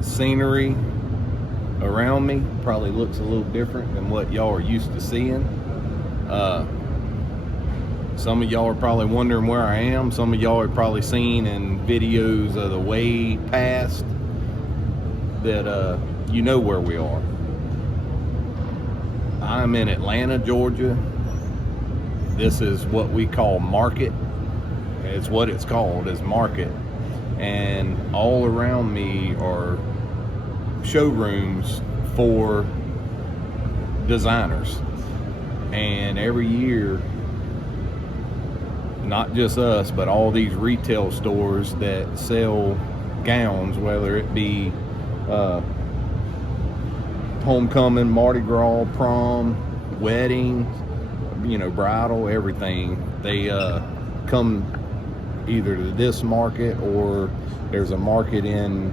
scenery around me probably looks a little different than what y'all are used to seeing. Some of y'all are probably wondering where I am. Some of y'all are probably seen in videos of the way past that you know where we are. I'm in Atlanta, Georgia. This is what we call Market. It's what it's called, is Market. And all around me are showrooms for designers. And every year, not just us, but all these retail stores that sell gowns, whether it be homecoming, Mardi Gras, prom, wedding, bridal, everything, they come either to this market, or there's a market in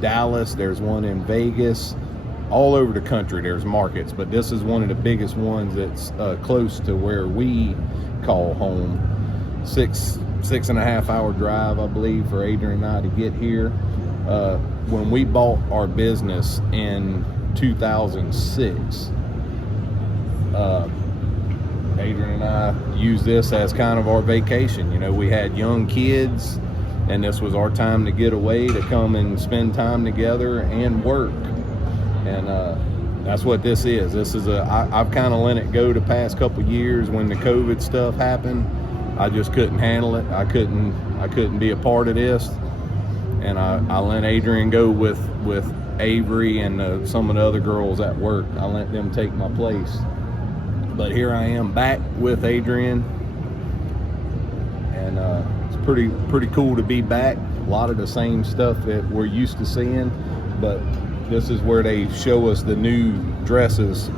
Dallas, there's one in Vegas. All over the country there's markets, but this is one of the biggest ones that's close to where we call home. Six and a half hour drive, I believe, for Adrian and I to get here. When we bought our business in 2006, Adrian and I used this as kind of our vacation. We had young kids, and this was our time to get away, to come and spend time together and work. And that's what this is. This is I've kind of let it go the past couple years. When the COVID stuff happened, I just couldn't handle it. I couldn't be a part of this, and I let Adrian go with Avery and some of the other girls at work. I let them take my place. But here I am back with Adrian, and it's pretty cool to be back. A lot of the same stuff that we're used to seeing, but this is where they show us the new dresses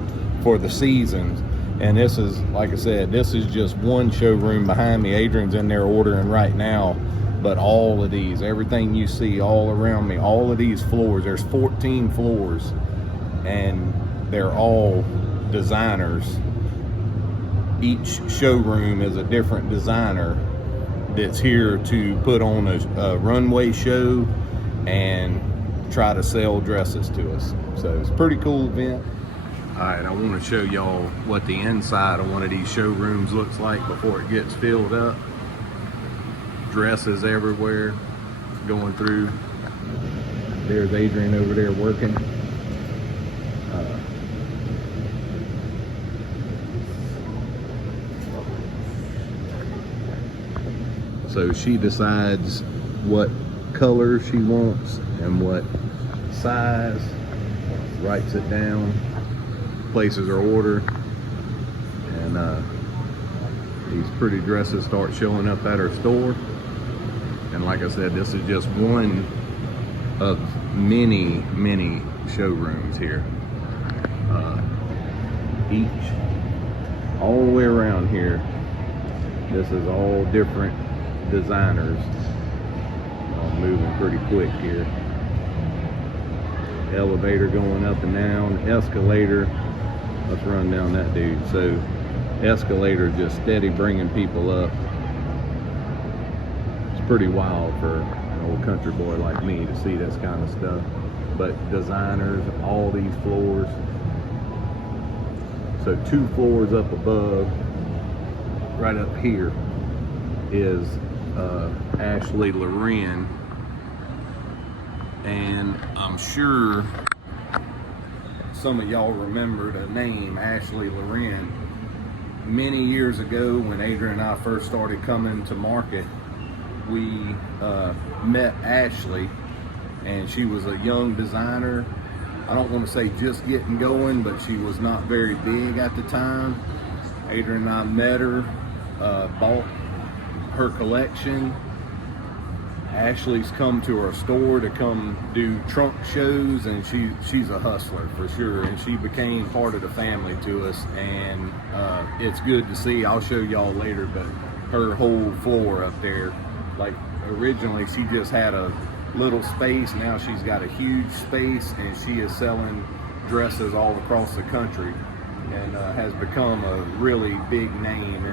for the seasons. And this is, like I said, this is just one showroom behind me. Adrian's in there ordering right now. But all of these, everything you see all around me, all of these floors, there's 14 floors, and they're all designers. Each showroom is a different designer that's here to put on a runway show and try to sell dresses to us. So it's a pretty cool event. All right, I want to show y'all what the inside of one of these showrooms looks like before it gets filled up. Dresses everywhere going through. There's Adrian over there working. So she decides what color she wants and what size, writes it down, places her order, and these pretty dresses start showing up at her store. And like I said, this is just one of many showrooms here. All the way around here, this is all different designers. I'm moving pretty quick here. Elevator going up and down, escalator. Let's run down that dude. So escalator just steady bringing people up. It's pretty wild for an old country boy like me to see this kind of stuff. But designers, all these floors. So 2 floors up above, right up here, is Ashley Loren. And I'm sure some of y'all remember the name Ashley Loren. Many years ago, when Adrian and I first started coming to Market, we met Ashley, and she was a young designer. I don't want to say just getting going, but she was not very big at the time. Adrian and I met her, bought her collection. Ashley's come to our store to come do trunk shows, and she's a hustler for sure, and she became part of the family to us, and it's good to see. I'll show y'all later, but her whole floor up there, like originally she just had a little space. Now she's got a huge space, and she is selling dresses all across the country, and has become a really big name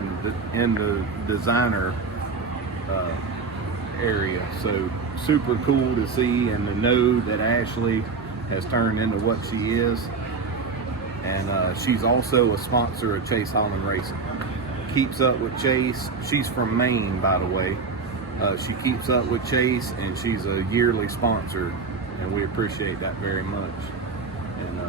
in the designer area. So super cool to see and to know that Ashley has turned into what she is. And she's also a sponsor of Chase Holland Racing. Keeps up with Chase. She's from Maine, by the way. She keeps up with Chase, and she's a yearly sponsor, and we appreciate that very much. And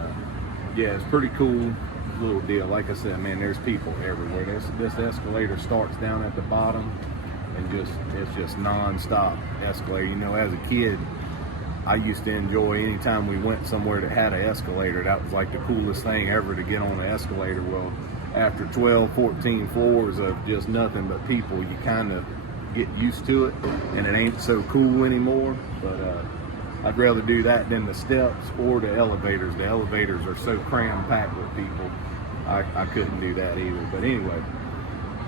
yeah, it's pretty cool little deal. Like I said, man, there's people everywhere. This escalator starts down at the bottom, and it's just non-stop escalator. You know, as a kid, I used to enjoy anytime we went somewhere that had an escalator. That was like the coolest thing ever, to get on an escalator. Well, after 12, 14 floors of just nothing but people, you kind of get used to it, and it ain't so cool anymore. But I'd rather do that than the steps or the elevators. The elevators are so cram-packed with people. I couldn't do that either. But anyway,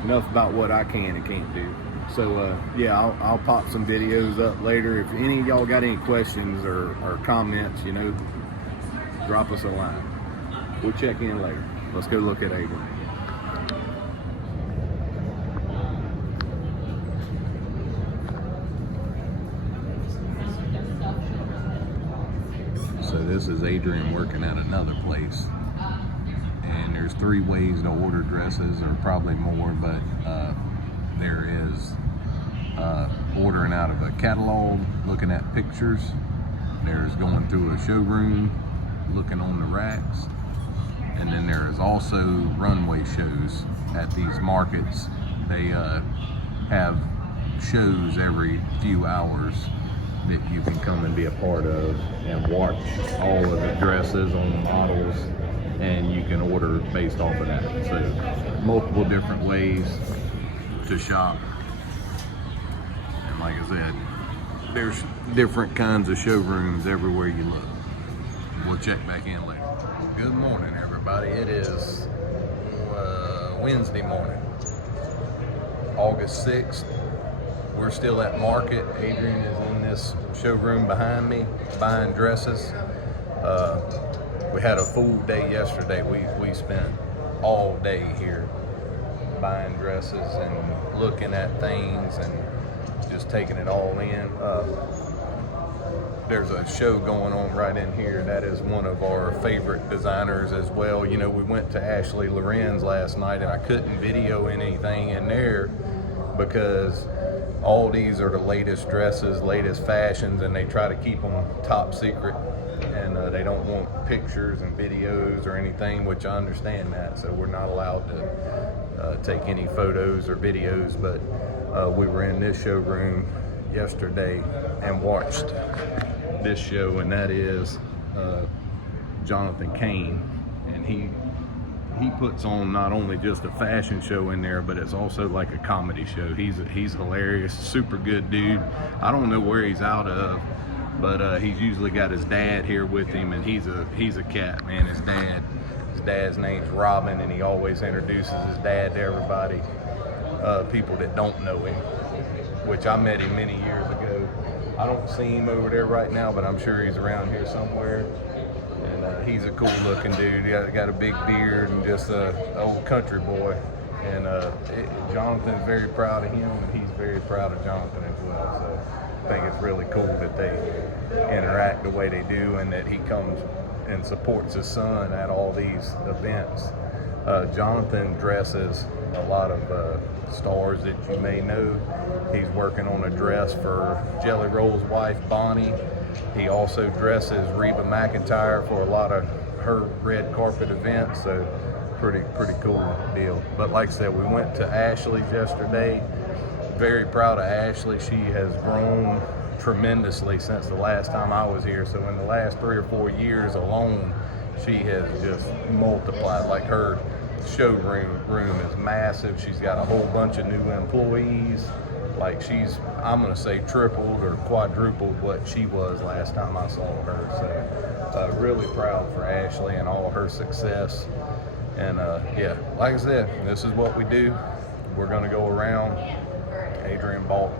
enough about what I can and can't do. So yeah, I'll pop some videos up later. If any of y'all got any questions or comments, you know, drop us a line. We'll check in later. Let's go look at Adrian. So this is Adrian working at another place, and there's 3 ways to order dresses, or probably more, but there is ordering out of a catalog, looking at pictures. There's going through a showroom, looking on the racks, and then there is also runway shows at these markets. They have shows every few hours that you can come and be a part of and watch all of the dresses on the models, and you can order based off of that. So multiple different ways to shop. And like I said, there's different kinds of showrooms everywhere you look. We'll check back in later. Good morning, everybody. It is Wednesday morning, August 6th. We're still at market. Adrian is in this showroom behind me buying dresses. We had a full day yesterday. We spent all day here buying dresses and looking at things and just taking it all in. There's a show going on right in here. That is one of our favorite designers as well. You know, we went to Ashley Loren's last night, and I couldn't video anything in there because all these are the latest dresses, latest fashions, and they try to keep them top secret, and they don't want pictures and videos or anything, which I understand that. So we're not allowed to take any photos or videos, but we were in this showroom yesterday and watched this show, and that is Jonathan Kane, and he puts on not only just a fashion show in there, but it's also like a comedy show. He's hilarious, super good dude. I don't know where he's out of, but he's usually got his dad here with him, and he's a cat, man. His dad's name's Robin, and he always introduces his dad to everybody, people that don't know him, which I met him many years ago. I don't see him over there right now, but I'm sure he's around here somewhere. And he's a cool looking dude. He got a big beard and just an old country boy. And Jonathan's very proud of him, and he's very proud of Jonathan as well. So I think it's really cool that they interact the way they do, and that he comes and supports his son at all these events. Jonathan dresses a lot of stars that you may know. He's working on a dress for Jelly Roll's wife, Bonnie. He also dresses Reba McEntire for a lot of her red carpet events, so pretty cool deal. But like I said, we went to Ashley's yesterday. Very proud of Ashley. She has grown tremendously since the last time I was here. So in the last 3 or 4 years alone, she has just multiplied. Like, her showroom is massive. She's got a whole bunch of new employees. Like, she's, I'm gonna say, tripled or quadrupled what she was last time I saw her. So really proud for Ashley and all her success. And yeah, like I said, this is what we do. We're gonna go around. Adrian bought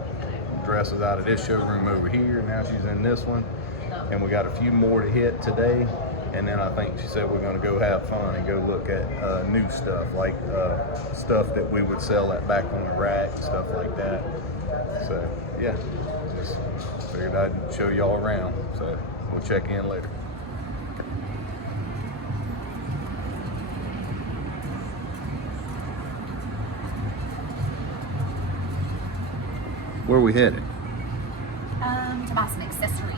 dresses out of this showroom over here. Now she's in this one, and we got a few more to hit today. And then I think she said we're gonna go have fun and go look at new stuff, like stuff that we would sell at back on the rack, stuff like that. So yeah, just figured I'd show y'all around. So we'll check in later. Where are we headed? To buy some accessories.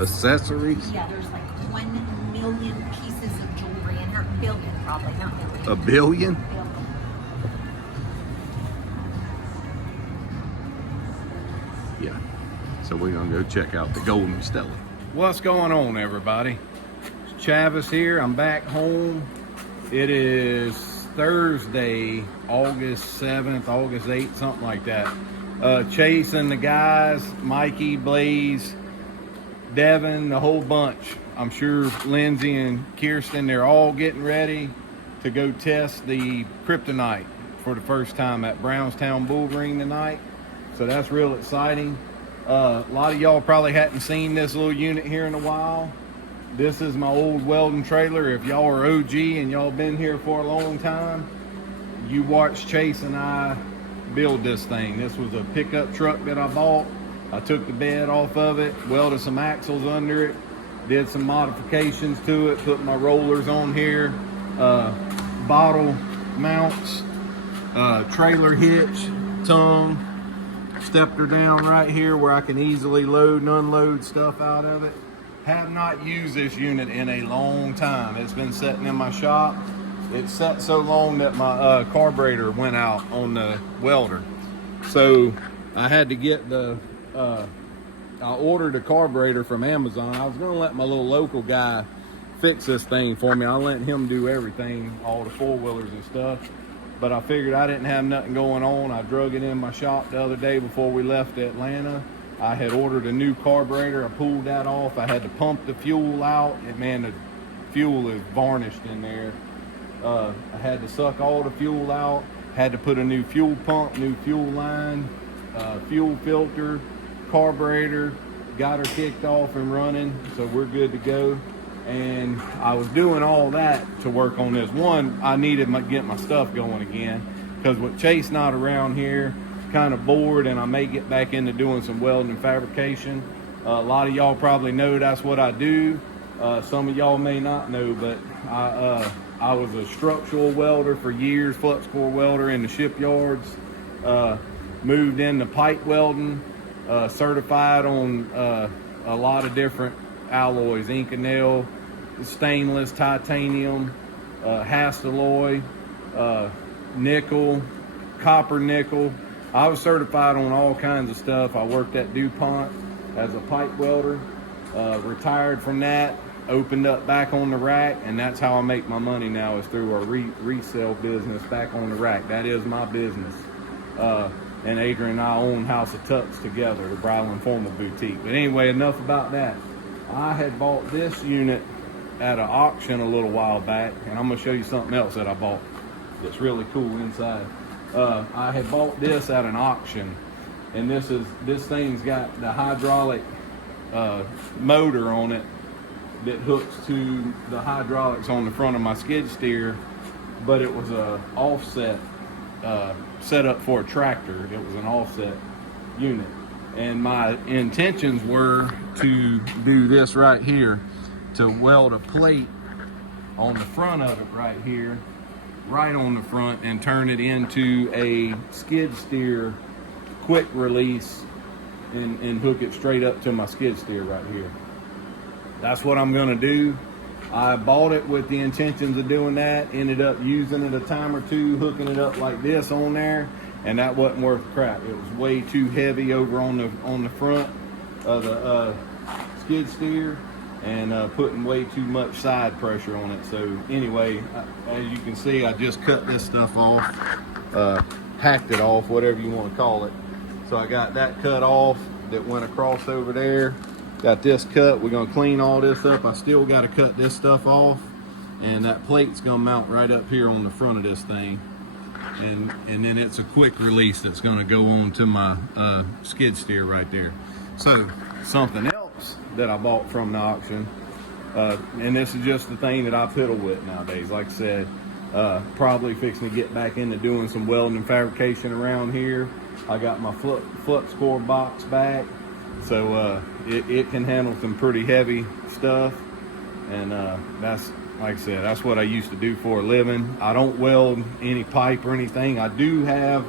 Accessories? Yeah, there's like 1 million pieces of jewelry in her. Billion, probably, not million. A billion? Billion. Yeah. So we're gonna go check out the Golden Stella. What's going on, everybody? It's Chavis here. I'm back home. It is Thursday, August 7th, August 8th, something like that. Chase and the guys, Mikey, Blaze, Devin, the whole bunch. I'm sure Lindsay and Kirsten, they're all getting ready to go test the kryptonite for the first time at Brownstown Bull Ring tonight. So that's real exciting. A lot of y'all probably hadn't seen this little unit here in a while. This is my old Welding trailer. If y'all are OG and y'all been here for a long time, you watched Chase and I build this thing. This was a pickup truck that I bought. I took the bed off of it, welded some axles under it, did some modifications to it, put my rollers on here, bottle mounts, trailer hitch, tongue, stepped her down right here where I can easily load and unload stuff out of it. Have not used this unit in a long time. It's been sitting in my shop. It sat so long that my carburetor went out on the welder. So I had to get the, I ordered a carburetor from Amazon. I was gonna let my little local guy fix this thing for me. I let him do everything, all the four-wheelers and stuff. But I figured I didn't have nothing going on. I drug it in my shop the other day before we left Atlanta. I had ordered a new carburetor. I pulled that off. I had to pump the fuel out. And man, the fuel is varnished in there. I had to suck all the fuel out. Had to put a new fuel pump, new fuel line, fuel filter, carburetor. Got her kicked off and running. So we're good to go. And I was doing all that to work on this. One, I needed to get my stuff going again, because with Chase not around here, kind of bored, and I may get back into doing some welding and fabrication. A lot of y'all probably know that's what I do. Some of y'all may not know, but I was a structural welder for years, flux core welder in the shipyards. Moved into pipe welding, certified on a lot of different alloys, Inconel, stainless, titanium, Hastelloy, nickel, copper nickel. I was certified on all kinds of stuff. I worked at DuPont as a pipe welder, retired from that, opened up back on the rack, and that's how I make my money now, is through a resale business back on the rack. That is my business. And Adrian and I own House of Tux together, the bridal and formal boutique. But anyway, enough about that. I had bought this unit at an auction a little while back, and I'm going to show you something else that I bought that's really cool inside. I had bought this at an auction, and this thing's got the hydraulic motor on it that hooks to the hydraulics on the front of my skid steer, but it was a offset set up for a tractor. It was an offset unit. And my intentions were to do this right here, to weld a plate on the front of it right here, right on the front, and turn it into a skid steer quick release and hook it straight up to my skid steer right here. That's what I'm gonna do. I bought it with the intentions of doing that, ended up using it a time or two, hooking it up like this on there, and that wasn't worth crap. It was way too heavy over on the front of the skid steer, and putting way too much side pressure on it. So anyway, as you can see, I just cut this stuff off, hacked it off, whatever you want to call it. So I got that cut off that went across over there. Got this cut. We're gonna clean all this up. I still got to cut this stuff off, and that plate's gonna mount right up here on the front of this thing. And then it's a quick release that's going to go on to my skid steer right there. So something else that I bought from the auction, and this is just the thing that I piddle with nowadays. Like I said, probably fixing to get back into doing some welding and fabrication around here. I got my flux core box back, so it can handle some pretty heavy stuff. And that's, like I said, that's what I used to do for a living. I don't weld any pipe or anything. I do have,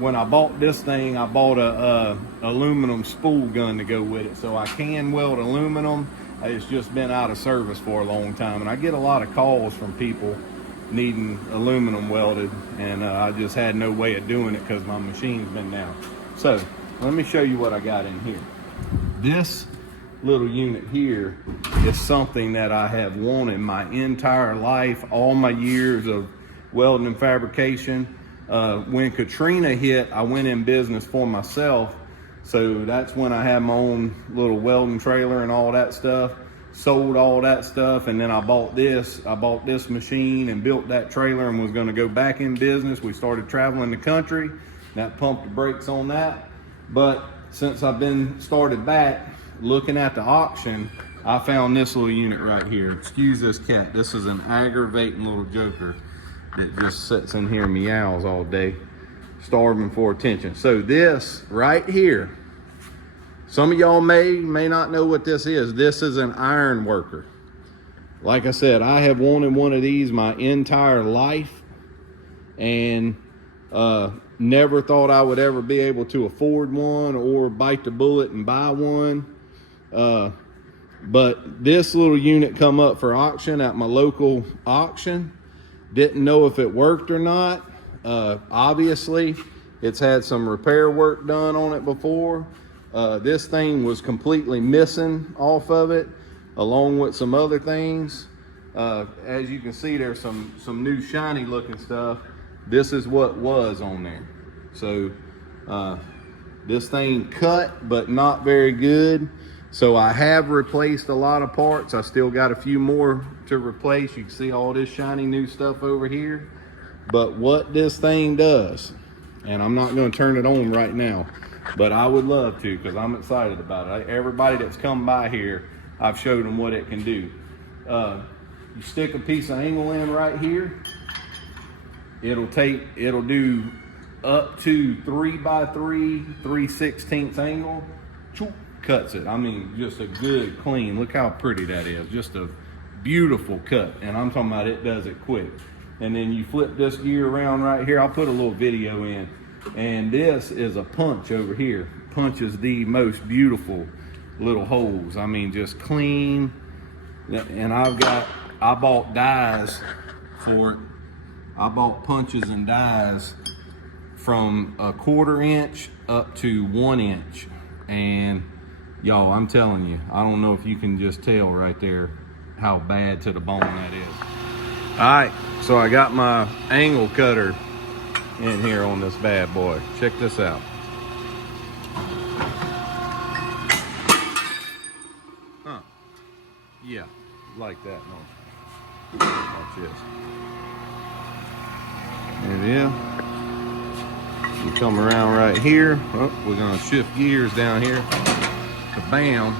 when I bought this thing, I bought a aluminum spool gun to go with it, so I can weld aluminum. It's just been out of service for a long time, and I get a lot of calls from people needing aluminum welded, and I just had no way of doing it because my machine's been down. So let me show you what I got in here. This little unit here is something that I have wanted my entire life, all my years of welding and fabrication. When Katrina hit, I went in business for myself. So that's when I had my own little welding trailer and all that stuff, sold all that stuff. And then I bought this machine and built that trailer and was gonna go back in business. We started traveling the country. That pumped the brakes on that. But since I've been started back, looking at the auction, I found this little unit right here. Excuse this cat. This is an aggravating little joker that just sits in here and meows all day, starving for attention. So this right here, some of y'all may not know what this is. This is an Ironworker. Like I said, I have wanted one of these my entire life, and never thought I would ever be able to afford one or bite the bullet and buy one. But this little unit come up for auction at my local auction. Didn't know if it worked or not. Obviously, it's had some repair work done on it before. This thing was completely missing off of it, along with some other things. As you can see, there's some new shiny looking stuff. This is what was on there. So this thing cut, but not very good. So I have replaced a lot of parts. I still got a few more to replace. You can see all this shiny new stuff over here. But what this thing does, and I'm not going to turn it on right now, but I would love to, because I'm excited about it. Everybody that's come by here, I've showed them what it can do. You stick a piece of angle in right here. It'll do up to 3x3, 3/16 angle. Cuts it. I mean, just a good clean. Look how pretty that is. Just a beautiful cut. And I'm talking about it does it quick. And then you flip this gear around right here. I'll put a little video in. And this is a punch over here. Punches the most beautiful little holes. I mean, just clean. And I bought dies for it. I bought punches and dies from a 1/4 inch up to 1 inch. And y'all, I'm telling you, I don't know if you can just tell right there how bad to the bone that is. All right, so I got my angle cutter in here on this bad boy. Check this out. Huh. Yeah, like that, no. Watch this. There it is. You come around right here. Oh, we're gonna shift gears down here. Bam,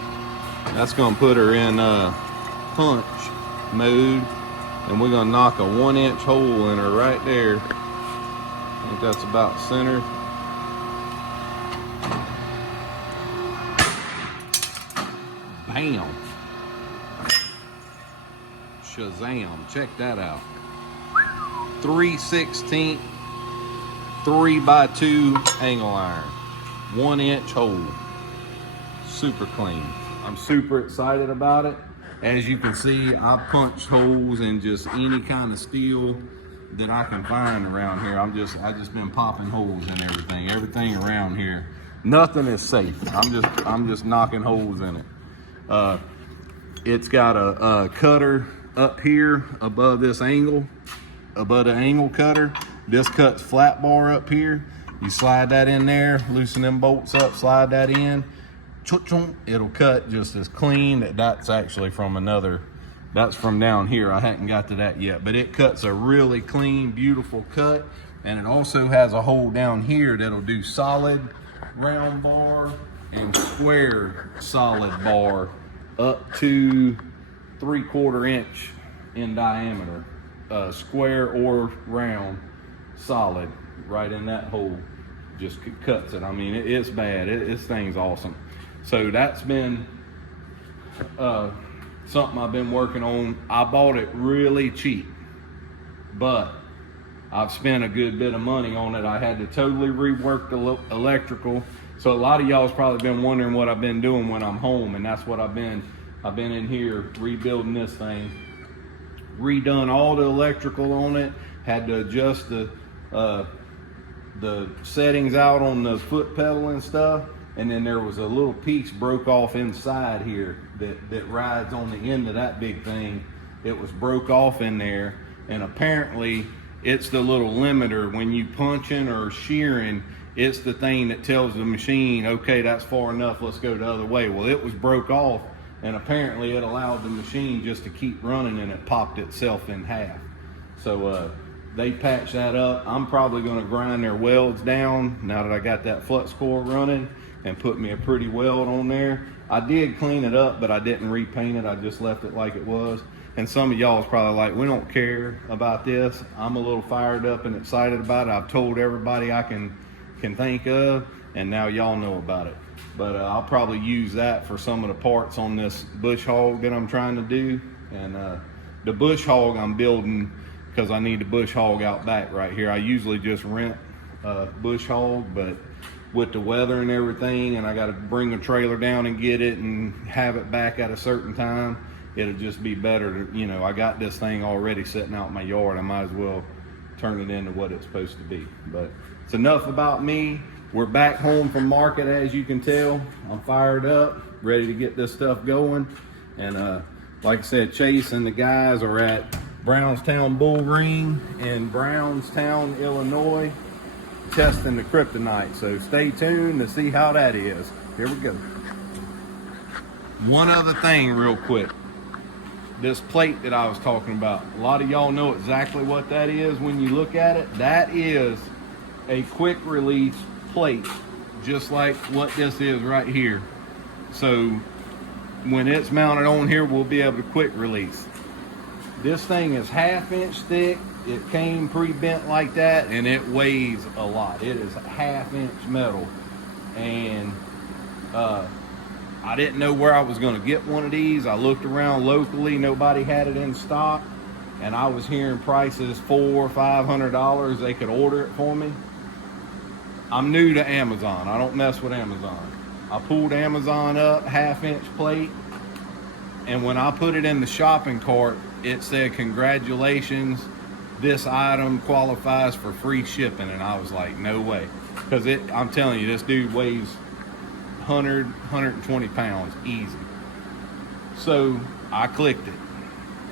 that's gonna put her in punch mode, and we're gonna knock a 1 inch hole in her right there. I think that's about center. Bam, shazam, check that out. 3/16 3x2 angle iron, 1 inch hole. Super clean. I'm super excited about it. As you can see, I punch holes in just any kind of steel that I can find around here. I just been popping holes in everything around here. Nothing is safe. I'm just knocking holes in it. It's got a cutter up here above this angle, above the angle cutter. This cuts flat bar up here. You slide that in there, loosen them bolts up, slide that in. It'll cut just as clean. That's actually from that's from down here. I hadn't got to that yet, but it cuts a really clean, beautiful cut. And it also has a hole down here that'll do solid round bar and square solid bar up to 3/4 inch in diameter, square or round, solid, right in that hole. just cuts it. I mean, it's bad. This thing's awesome. So that's been something I've been working on. I bought it really cheap, but I've spent a good bit of money on it. I had to totally rework the electrical. So a lot of y'all's probably been wondering what I've been doing when I'm home, and that's what I've been in here rebuilding this thing. Redone all the electrical on it, had to adjust the settings out on the foot pedal and stuff, and then there was a little piece broke off inside here that rides on the end of that big thing. It was broke off in there, and apparently it's the little limiter when you punching or shearing. It's the thing that tells the machine, okay, that's far enough, let's go the other way. Well, it was broke off, and apparently it allowed the machine just to keep running, and it popped itself in half. So they patched that up. I'm probably going to grind their welds down now that I got that flux core running, and put me a pretty weld on there. I did clean it up, but I didn't repaint it. I just left it like it was. And some of y'all is probably like, we don't care about this. I'm a little fired up and excited about it. I've told everybody I can think of, and now y'all know about it. But I'll probably use that for some of the parts on this bush hog that I'm trying to do. And the bush hog I'm building because I need the bush hog out back right here. I usually just rent a bush hog, but with the weather and everything, and I got to bring a trailer down and get it and have it back at a certain time, it'll just be better to, you know, I got this thing already sitting out in my yard. I might as well turn it into what it's supposed to be. But it's enough about me. We're back home from market, as you can tell. I'm fired up, ready to get this stuff going. And like I said, Chase and the guys are at Brownstown Bull Ring in Brownstown, Illinois, testing the kryptonite. So stay tuned to see how that is. Here we go. One other thing real quick. This plate that I was talking about, a lot of y'all know exactly what that is when you look at it. That is a quick release plate, just like what this is right here. So when it's mounted on here, we'll be able to quick release. This thing is 1/2 inch thick. It came pre-bent like that, and it weighs a lot. It is 1/2 inch metal, and I didn't know where I was going to get one of these. I looked around locally, nobody had it in stock, and I was hearing prices $400 or $500 they could order it for me. I'm new to Amazon. I don't mess with Amazon. I pulled Amazon up, 1/2 inch plate, and when I put it in the shopping cart, it said, congratulations, this item qualifies for free shipping. And I was like, no way. Because I'm telling you, this dude weighs 120 pounds easy. So I clicked it,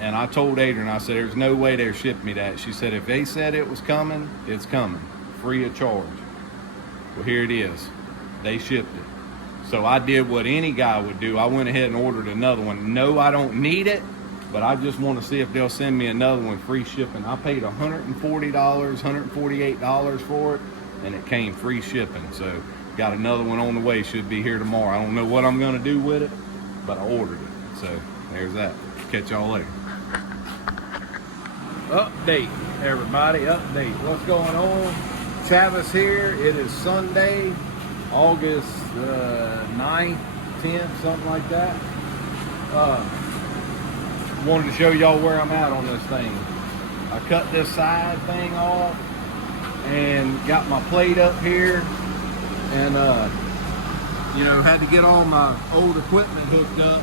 and I told Adrian, I said, there's no way they'll ship me that. She said, if they said it was coming, it's coming, free of charge. Well, here it is. They shipped it. So I did what any guy would do. I went ahead and ordered another one. No, I don't need it, but I just want to see if they'll send me another one free shipping. I paid $140, $148 for it, and it came free shipping. So got another one on the way, should be here tomorrow. I don't know what I'm going to do with it, but I ordered it. So there's that. Catch y'all later. Update, everybody, update. What's going on? Travis here. It is Sunday, August 9th, 10th, something like that. Wanted to show y'all where I'm at on this thing. I cut this side thing off and got my plate up here, and you know, had to get all my old equipment hooked up.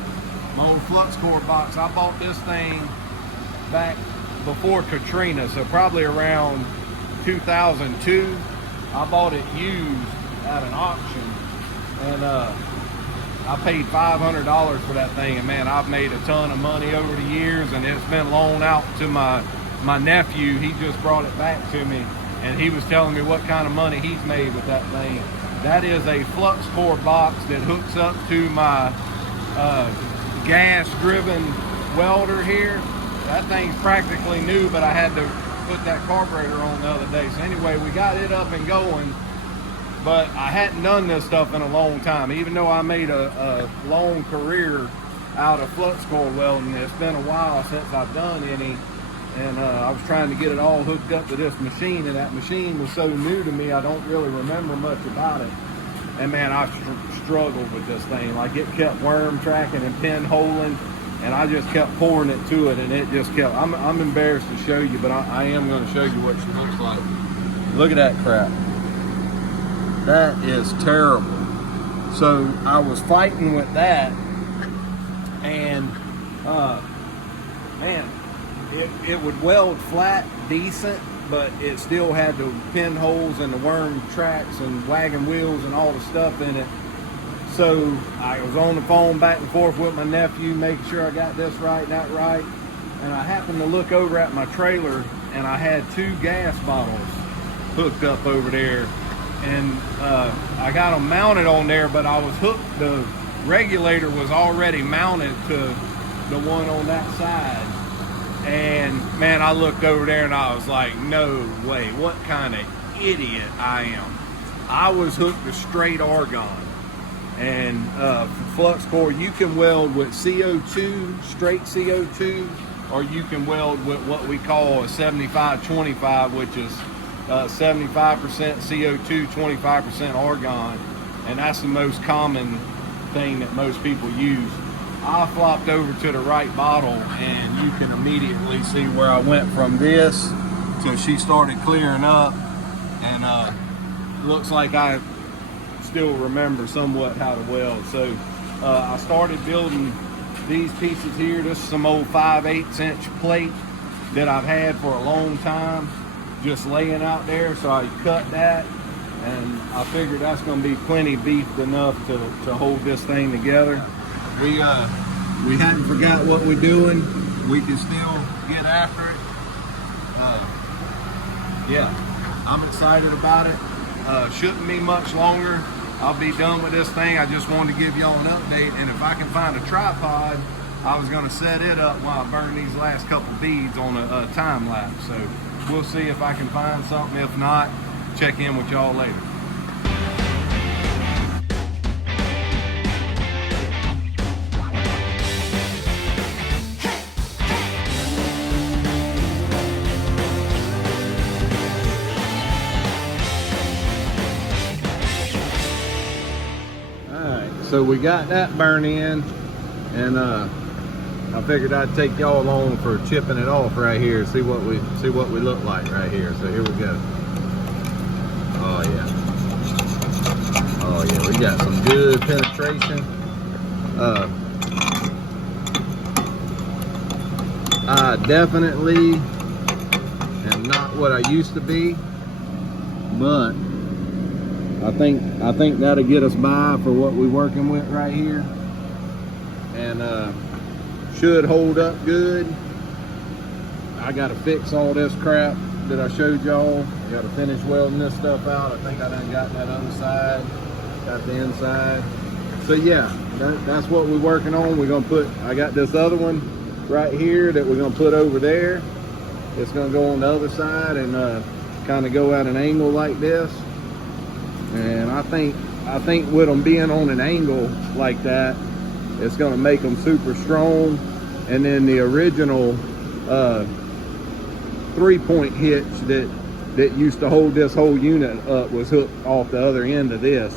My old flux core box. I bought this thing back before Katrina, so probably around 2002. I bought it used at an auction, and I paid $500 for that thing, and man, I've made a ton of money over the years, and it's been loaned out to my nephew. He just brought it back to me, and he was telling me what kind of money he's made with that thing. That is a flux core box that hooks up to my gas-driven welder here. That thing's practically new, but I had to put that carburetor on the other day. So anyway, we got it up and going, but I hadn't done this stuff in a long time. Even though I made a long career out of flux core welding, it's been a while since I've done any. and I was trying to get it all hooked up to this machine, and that machine was so new to me, I don't really remember much about it. And man, I struggled with this thing. Like, it kept worm tracking and pinholing, and I just kept pouring it to it, and it just kept, I'm embarrassed to show you, but I am going to show you what she looks like. Look at that crap. That is terrible. So I was fighting with that, and man, it would weld flat decent, but it still had the pinholes and the worm tracks and wagon wheels and all the stuff in it. So I was on the phone back and forth with my nephew, making sure I got this right and that right. And I happened to look over at my trailer, and I had 2 gas bottles hooked up over there. And I got them mounted on there, but I was hooked, the regulator was already mounted to the one on that side. And man, I looked over there and I was like, no way, what kind of idiot I am. I was hooked to straight argon. And for flux core, you can weld with CO2, straight CO2, or you can weld with what we call a 75-25, which is 75% CO2, 25% argon. And that's the most common thing that most people use. I flopped over to the right bottle, and you can immediately see where I went from this till she started clearing up, and looks like I still remember somewhat how to weld. So I started building these pieces here. This is some old 5/8 inch plate that I've had for a long time, just laying out there. So I cut that, and I figured that's going to be plenty beefed enough to hold this thing together. We hadn't forgot what we're doing. We can still get after it. Yeah, I'm excited about it. Shouldn't be much longer. I'll be done with this thing. I just wanted to give y'all an update, and if I can find a tripod, I was going to set it up while I burn these last couple beads on a time lapse. So we'll see if I can find something. If not, check in with y'all later. So we got that burn in, and I figured I'd take y'all along for chipping it off right here, see what we look like right here. So here we go. Oh yeah, we got some good penetration. I definitely am not what I used to be, but I think that'll get us by for what we're working with right here, and should hold up good. I got to fix all this crap that I showed y'all. Got to finish welding this stuff out. I think I done got that other side, got the inside. So yeah, that's what we're working on. We're gonna put, I got this other one right here that we're gonna put over there. It's gonna go on the other side and kind of go at an angle like this. And I think with them being on an angle like that, it's going to make them super strong. And then the original 3-point hitch that used to hold this whole unit up was hooked off the other end of this.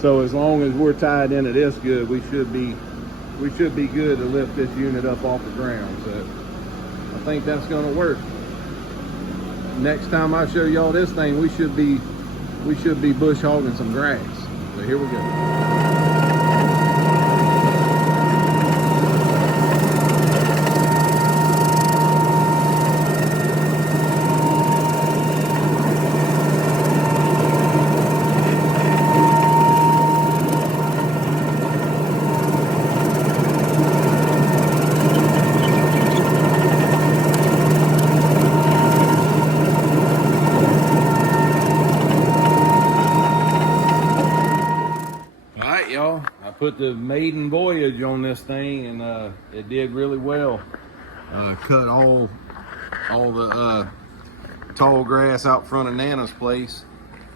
So as long as we're tied into this good, we should be good to lift this unit up off the ground. So I think that's going to work. Next time I show y'all this thing, we should be bush hogging some grass. So here we go. Put the maiden voyage on this thing, and it did really well. Cut all the tall grass out front of Nana's place.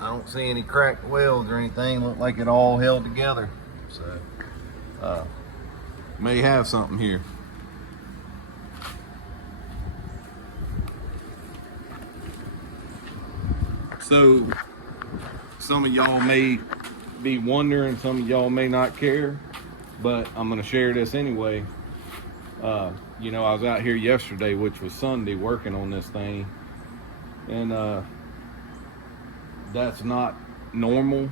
I don't see any cracked welds or anything. Look like it all held together. So may have something here. So some of y'all may be wondering, some of y'all may not care, but I'm gonna share this anyway. You know, I was out here yesterday, which was Sunday, working on this thing, and that's not normal.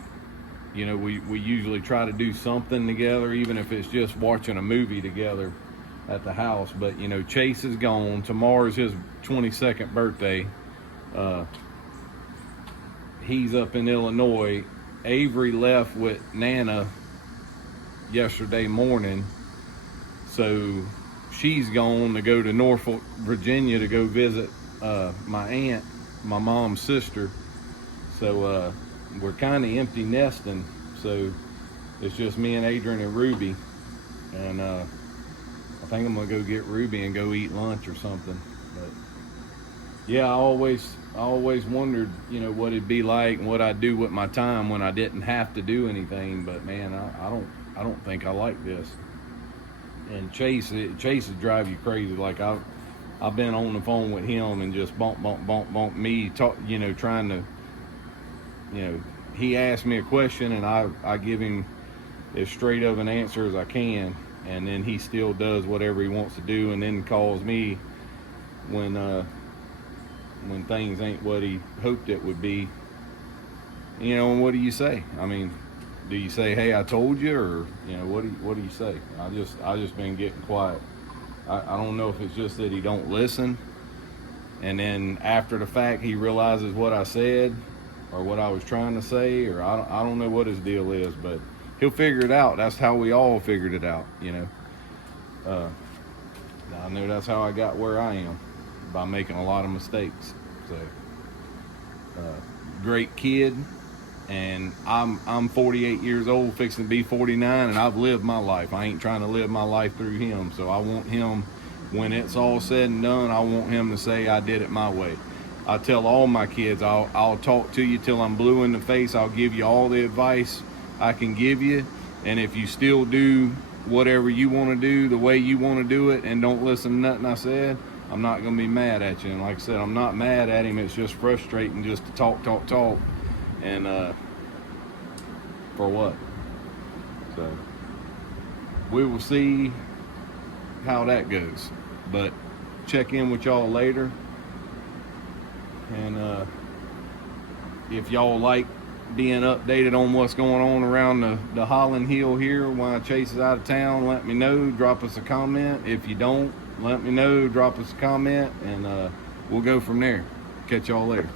You know, we usually try to do something together, even if it's just watching a movie together at the house. But you know, Chase is gone. Tomorrow's his 22nd birthday. He's up in Illinois. Avery left with Nana yesterday morning, so she's gone to go to Norfolk, Virginia, to go visit my aunt, my mom's sister. So we're kind of empty nesting. So it's just me and Adrian and Ruby, and I think I'm gonna go get Ruby and go eat lunch or something. But yeah, I always wondered, you know, what it'd be like and what I'd do with my time when I didn't have to do anything. But man, I don't think I like this. And Chase would drive you crazy. Like I've been on the phone with him and just bump me, you know, trying to, you know, he asked me a question and I give him as straight of an answer as I can, and then he still does whatever he wants to do, and then calls me when things ain't what he hoped it would be. You know, and what do you say? I mean, do you say, hey, I told you, or you know, what do you say? I just been getting quiet. I don't know if it's just that he don't listen, and then after the fact he realizes what I said or what I was trying to say, or I don't know what his deal is, but he'll figure it out. That's how we all figured it out, you know. I know that's how I got where I am, by making a lot of mistakes. So great kid, and I'm 48 years old, fixing to be 49, and I've lived my life. I ain't trying to live my life through him. So I want him, when it's all said and done, I want him to say I did it my way. I tell all my kids, I'll talk to you till I'm blue in the face. I'll give you all the advice I can give you, and if you still do whatever you want to do the way you want to do it and don't listen to nothing I said, I'm not going to be mad at you. And like I said, I'm not mad at him. It's just frustrating just to talk. And for what? So we will see how that goes. But check in with y'all later. And if y'all like being updated on what's going on around the Holland Hill here while Chase is out of town, let me know. Drop us a comment. If you don't, let me know. Drop us a comment, and we'll go from there. Catch y'all later.